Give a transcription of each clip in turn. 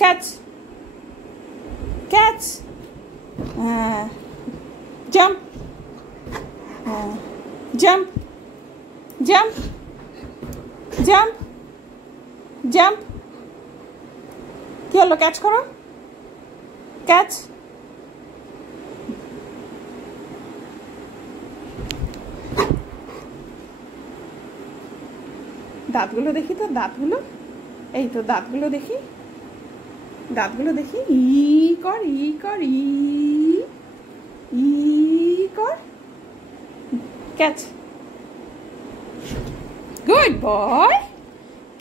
Catch catch, jump, jump jump jump jump. কি হলো? Catch করো, ক্যাচ। দাঁতগুলো দেখি তো, দাঁতগুলো, এই তো দাঁতগুলো দেখি, দাঁতগুলো দেখি। ই কর, ই কর, ই কর, catch. Good boy,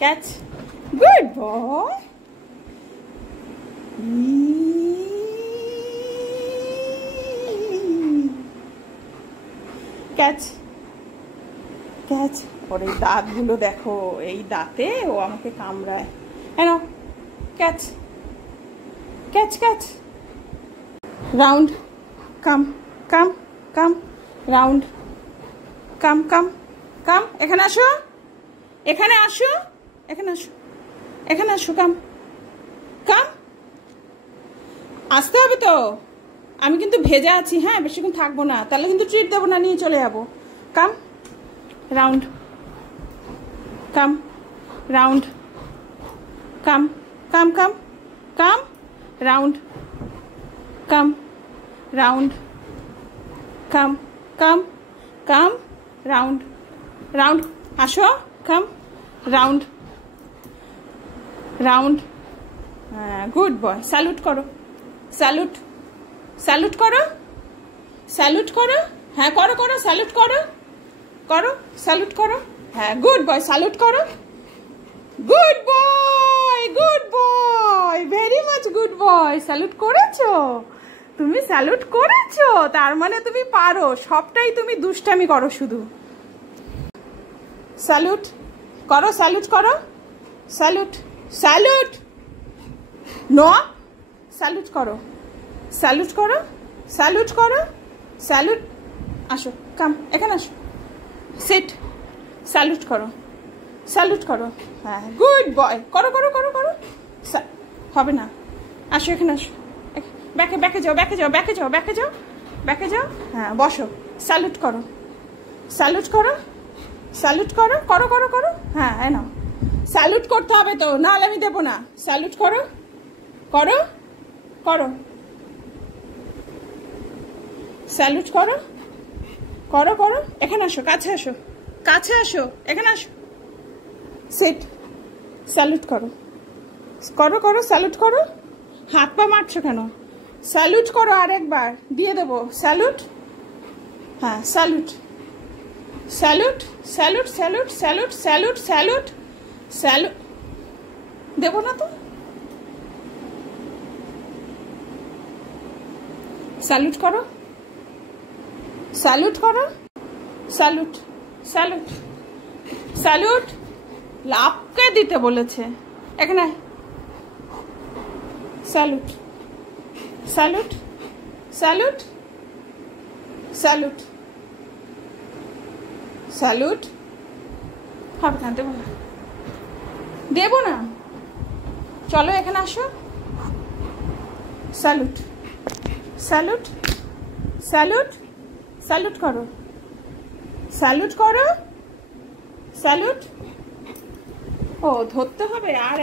catch, good boy. Catch catch. ওর এই দাঁতগুলো দেখো, এই দাঁতে ও আমাকে কামড়ায়। হ্যাঁ, catch catch catch. Round, come come come, round, come come come. এখানে আসো, এখানে আসো, এখানে আসো, এখানে আসো, কাম কাম। আসতে হবে তো, আমি কিন্তু ভেজা আছি। হ্যাঁ, বেশিক্ষণ থাকবো না, তাহলে কিন্তু ট্রিট দেবো না, নিয়ে চলে যাবো। কাম, রাউন্ড, কাম, round, come come come come, round, কাম, round, come come come, round, round. আসো, কাম, রাউন্ড, রাউন্ড। হ্যাঁ, গুড বয়। স্যালুট করো, স্যালুট, স্যালুট করো, স্যালুট করো। হ্যাঁ, করো করো, স্যালুট করো, করো, স্যালুট করো। হ্যাঁ, গুড বয়, স্যালুট করো। Good boy, good boy, very much good boy. Salute করেছো তুমি, স্যালুট করেছো, তার মানে তুমি পারো। সবটাই তুমি দুষ্টামি করো শুধু। স্যালুট করো, স্যালুট করো, স্যালুট, স্যালুট। নো, স্যালুট করো, স্যালুট করো, স্যালুট করো, স্যালুট। আসো, কাম, এখানে আসো, সিট, স্যালুট করো, স্যালুট করো। হ্যাঁ, গুড বয়। করো করো করো করো। হবে না, আসো, এখানে আসো, ব্যাকে ব্যাকে যাও, ব্যাকে যাও, ব্যাকে যাও, ব্যাকে যাও, ব্যাকে যাও। হ্যাঁ, বসো, স্যালুট করো, স্যালুট করো, স্যালুট করো, করো করো করো। হ্যাঁ, নাও, স্যালুট করতে হবে তো, নাহলে আমি দেবো না। স্যালুট করো, করো করো, স্যালুট করো, করো করো। এখানে আসো, কাছে আসো, কাছে আসো, এখানে আসো, সিট, স্যালুট করো, করো করো, স্যালুট করো। হাত পা মারছো কেন? স্যালুট করো, আরেকবার দিয়ে দেবো। স্যালুট, হ্যাঁ, salute, salute, salute, salute, salute, salute, salute, salute. দেবো না তো। স্যালুট করো, স্যালুট করো, স্যালুট, স্যালুট, স্যালুট। লাভকে দিতে বলেছে, এখানে salute, salute, salute, salute, salute. হবে না, দেবো না, দেবো না। চলো, এখানে আসো, স্যালুট, স্যালুট, স্যালুট, স্যালুট করো, স্যালুট করো, স্যালুট। ও, ধরতে হবে আর